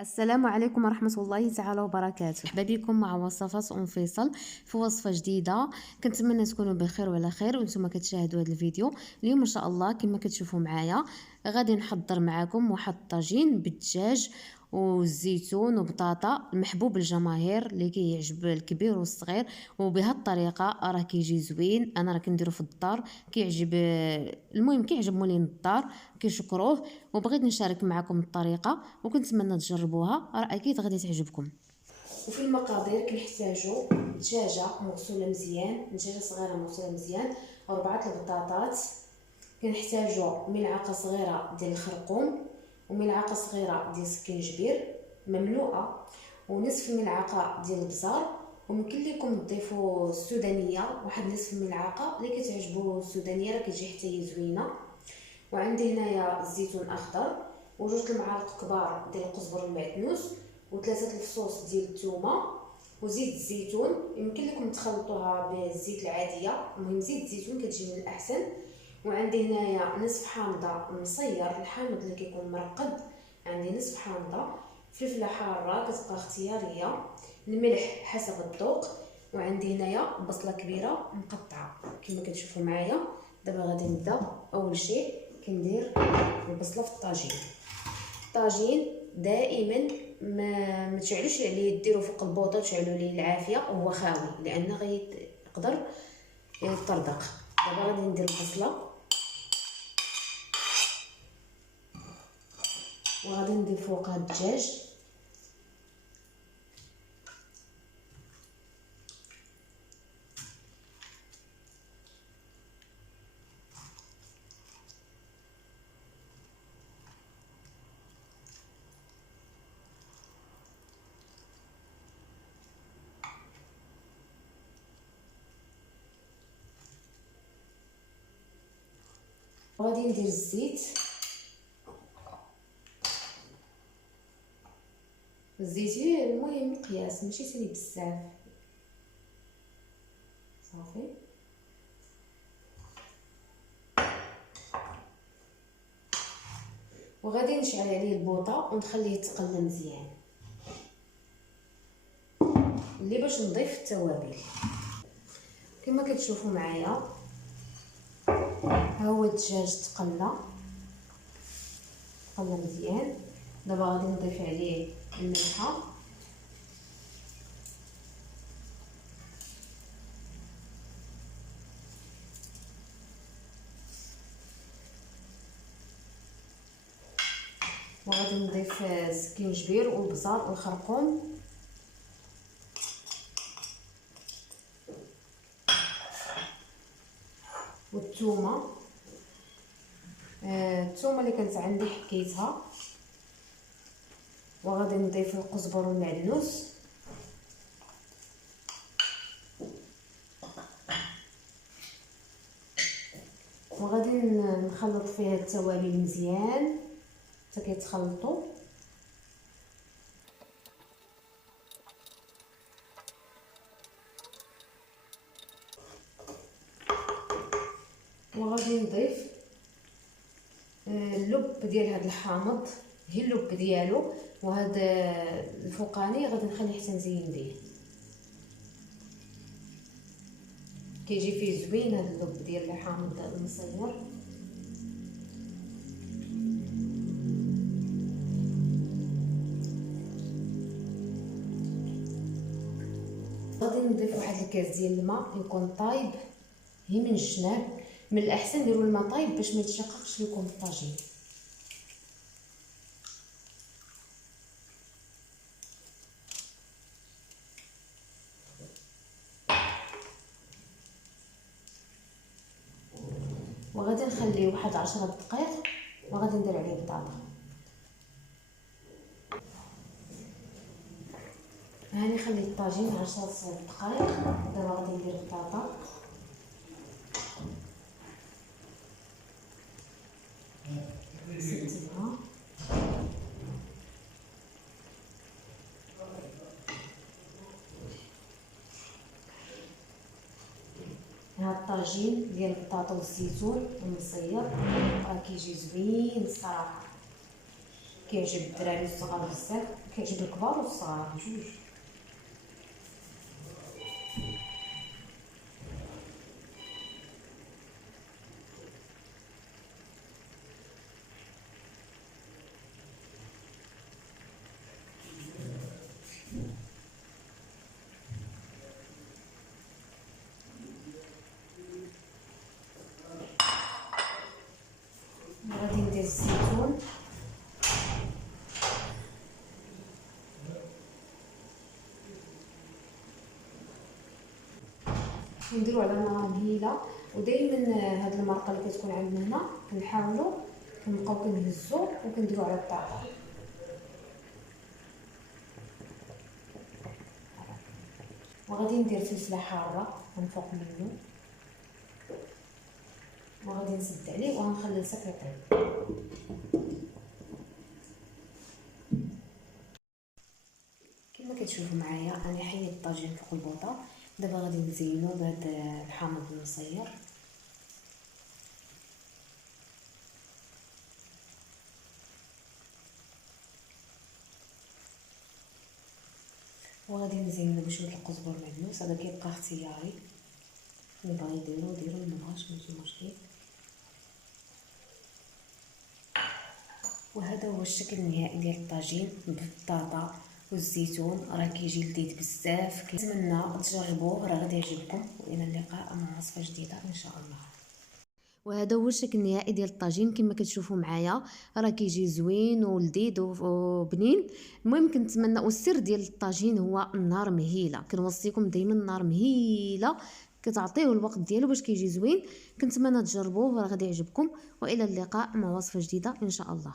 السلام عليكم ورحمة الله تعالى وبركاته. مرحبا بكم مع وصفات ام فيصل في وصفة جديدة. كنتمنى تكونوا بخير وعلى خير وانتم كتشاهدوا هذا الفيديو. اليوم ان شاء الله كما كتشوفوا معايا غادي نحضر معكم واحد الطاجين بالدجاج والزيتون وبطاطا المحبوب الجماهير اللي كيعجب الكبير والصغير، وبهذه الطريقه راه كيجي زوين. انا راه كنديرو في الدار، كيعجب المهم كيعجب مولين الدار، كيشكروه. وبغيت نشارك معكم الطريقه وكنتمنى تجربوها، راه اكيد غادي تعجبكم. وفي المقادير كنحتاجو دجاجه مغسوله مزيان، دجاجه صغيره مغسوله مزيان، 4 البطاطات، كنحتاجو ملعقه صغيره ديال الخرقوم وملعقه صغيره ديال السكينجبير مملوءه، ونصف ملعقه ديال البزار، وممكن لكم تضيفوا السودانيه واحد نصف ملعقه اللي كتعجبو السودانيه، راه كتجي حتى هي زوينه. وعندي هنايا الزيتون اخضر، وجوج المعالق كبار ديال القزبر المعدنوس، وثلاثه الفصوص ديال الثومه، وزيت الزيتون. يمكن لكم تخلطوها بالزيت العاديه، المهم زيت الزيتون كتجي من الاحسن. وعندي هنايا نصف حامضه مصير، الحامض اللي كيكون مرقد، عندي نصف حامضه. فلفله حاره كتبقى اختياريه، الملح حسب الذوق. وعندي هنايا بصله كبيره مقطعه كما كتشوفوا معايا. دابا غادي نبدا. اول شيء كندير البصله في الطاجين دائما ما تشعلوش عليه، ديروا فوق البوطه وتشعلوا ليه العافيه وهو خاوي، لان غيقدر يطردق. دابا غادي ندير البصله وغادي نضيف فوقها الدجاج، وغادي ندير الزيت. الزيت المهم مقياس، ماشي سالي بزاف، صافي. وغادي نشعل عليه البوطه ونخليه يتقلى مزيان اللي باش نضيف التوابل. كما كتشوفوا معايا ها هو الدجاج تقلى مزيان. دابا غادي نضيف عليه الملحه وغادي نضيف السكينجبير والبزار والخرقوم والثومه. الثومه اللي كانت عندي حكيتها. وغادي نضيف القزبر والمعدنوس وغادي نخلط فيها التوابل مزيان حتى كيتخلطوا. وغادي نضيف اللب ديال هذا الحامض، هي اللب ديالو، وهذا الفوقاني غادي نخليه حتى نزين به، كيجي فيه زوين هذا اللب ديال الحامض المصير. غادي نضيف واحد الكاس ديال الماء يكون طايب، هي من الجناب، من الاحسن ديروا الماء طايب باش ما يتشققش لكم الطاجين. وغادي نخليه واحد 10 دقائق وغادي ندير عليه البطاطا. هاني خليت الطاجين 10 دقائق. دابا غادي ندير البطاطا، نسيتها. هاد الطاجين ديال البطاطا والزيتون المصير راه كيجي زوين الصراحه. كيعجب الدراري الصغار بزاف، كيعجب الكبار والصغار بجوج. غادي ندير الزيتون، ونديرو على نار مهيله. ودائما هاد المرقه اللي كتكون عندنا هنا كنحاولوا كنبقاو كنهزو وكنديرو على الطاقه. وغادي ندير فلفله حاره من فوق منه، وغادي نسد عليه وغنخليه حتى كيطيب. كما كتشوفوا معايا انا حيدت الطاجين فوق البوطه. دابا غادي نزينو بهذا الحامض المصير. وغادي نزينو بشويه القزبر مدموس، هذا كيبقى اختياري، اللي بغا يديرو ديرو، اللي مبغاش ماشي مشكل. وهذا هو الشكل النهائي ديال الطاجين بالبطاطا والزيتون، راه كيجي لذيذ بزاف. كنتمنى تجربوه، راه غادي يعجبكم. والى اللقاء مع وصفه جديده ان شاء الله. وهذا هو الشكل النهائي ديال الطاجين كما كتشوفوا معايا، راه كيجي زوين ولذيذ وبنين. المهم كنتمنى، والسر ديال الطاجين هو النار مهيله، كنوصيكم دائما النار مهيله، كتعطيوه الوقت ديالو باش كيجي زوين. كنتمنى تجربوه، راه غادي يعجبكم. والى اللقاء مع وصفه جديده ان شاء الله.